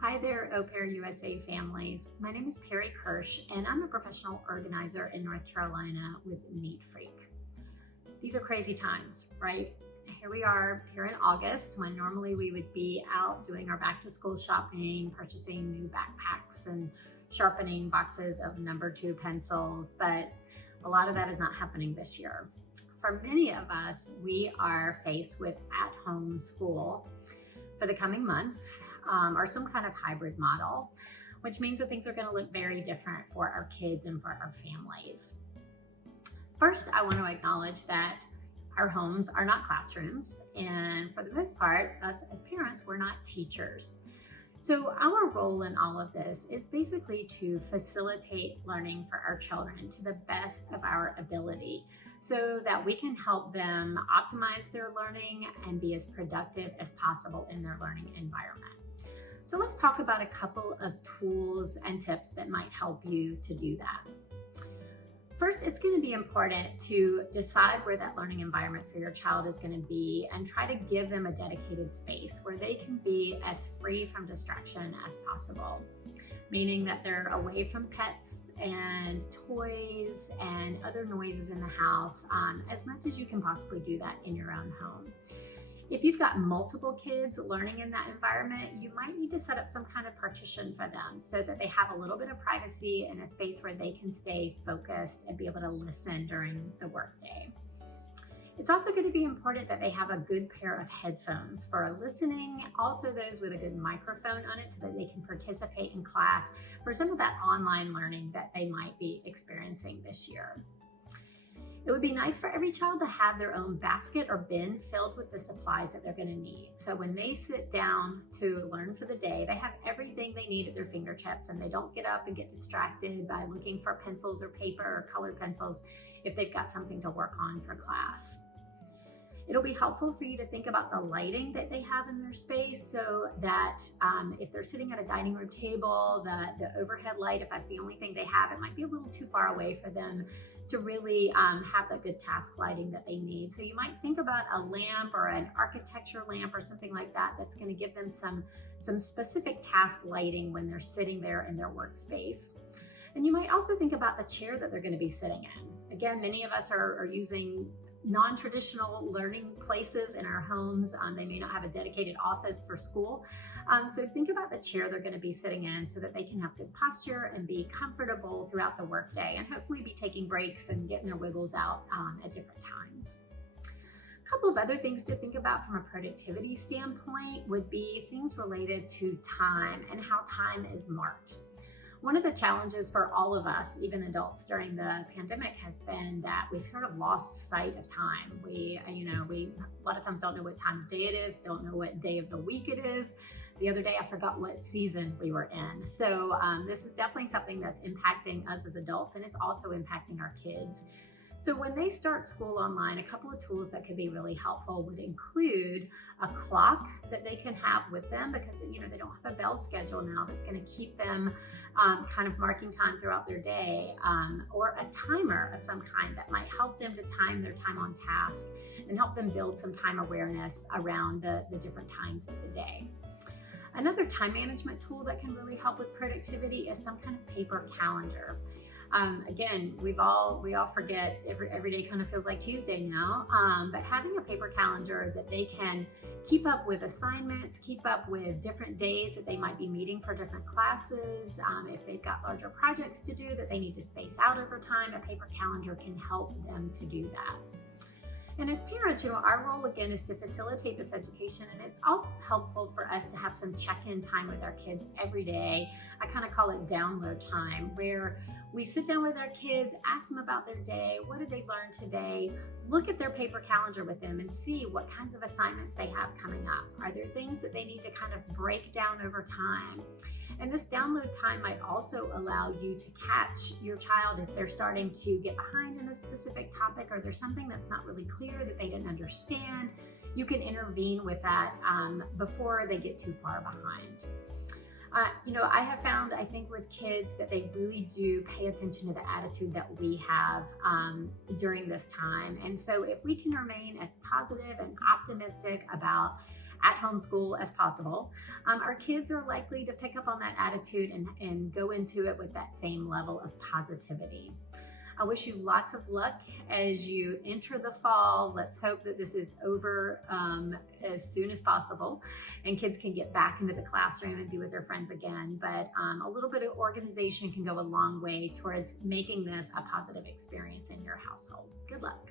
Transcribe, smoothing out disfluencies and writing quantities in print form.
Hi there, Au Pair USA families. My name is Perri Kersh, and I'm a professional organizer in North Carolina with Neat Freak. These are crazy times, right? Here we are here in August when normally we would be out doing our back to school shopping, purchasing new backpacks and sharpening boxes of number 2 pencils, but a lot of that is not happening this year. For many of us, we are faced with at-home school for the coming months, or some kind of hybrid model, which means that things are going to look very different for our kids and for our families. First, I want to acknowledge that our homes are not classrooms, and for the most part, us as parents, we're not teachers. So our role in all of this is basically to facilitate learning for our children to the best of our ability so that we can help them optimize their learning and be as productive as possible in their learning environment. So let's talk about a couple of tools and tips that might help you to do that. First, it's going to be important to decide where that learning environment for your child is going to be and try to give them a dedicated space where they can be as free from distraction as possible, meaning that they're away from pets and toys and other noises in the house as much as you can possibly do that in your own home. If you've got multiple kids learning in that environment, you might need to set up some kind of partition for them so that they have a little bit of privacy and a space where they can stay focused and be able to listen during the workday. It's also going to be important that they have a good pair of headphones for listening, also those with a good microphone on it so that they can participate in class for some of that online learning that they might be experiencing this year. It would be nice for every child to have their own basket or bin filled with the supplies that they're going to need. So when they sit down to learn for the day, they have everything they need at their fingertips and they don't get up and get distracted by looking for pencils or paper or colored pencils if they've got something to work on for class. It'll be helpful for you to think about the lighting that they have in their space so that if they're sitting at a dining room table, the overhead light, if that's the only thing they have, it might be a little too far away for them to really have that good task lighting that they need. So you might think about a lamp or an architecture lamp or something like that that's going to give them some specific task lighting when they're sitting there in their workspace. And you might also think about the chair that they're going to be sitting in. Again, many of us are using non-traditional learning places in our homes. They may not have a dedicated office for school. So think about the chair they're going to be sitting in so that they can have good posture and be comfortable throughout the workday and hopefully be taking breaks and getting their wiggles out at different times. A couple of other things to think about from a productivity standpoint would be things related to time and how time is marked. One of the challenges for all of us, even adults during the pandemic, has been that we've sort of lost sight of time. We a lot of times don't know what time of day it is, don't know what day of the week it is. The other day, I forgot what season we were in. So this is definitely something that's impacting us as adults, and it's also impacting our kids. So when they start school online, a couple of tools that could be really helpful would include a clock that they can have with them because they don't have a bell schedule now that's going to keep them kind of marking time throughout their day, or a timer of some kind that might help them to time their time on task and help them build some time awareness around the different times of the day. Another time management tool that can really help with productivity is some kind of paper calendar. Again, we all forget every day kind of feels like Tuesday now, but having a paper calendar that they can keep up with assignments, keep up with different days that they might be meeting for different classes. If they've got larger projects to do that they need to space out over time, a paper calendar can help them to do that. And as parents, our role again is to facilitate this education, and it's also helpful for us to have some check-in time with our kids every day. I kind of call it download time, where we sit down with our kids, ask them about their day, what did they learn today, look at their paper calendar with them and see what kinds of assignments they have coming up. Are there things that they need to kind of break down over time? And this download time might also allow you to catch your child if they're starting to get behind in a specific topic or there's something that's not really clear that they didn't understand. You can intervene with that before they get too far behind. I have found, I think with kids that they really do pay attention to the attitude that we have during this time. And so if we can remain as positive and optimistic about at-home school as possible, our kids are likely to pick up on that attitude and go into it with that same level of positivity. I wish you lots of luck as you enter the fall. Let's hope that this is over as soon as possible and kids can get back into the classroom and be with their friends again. But a little bit of organization can go a long way towards making this a positive experience in your household. Good luck.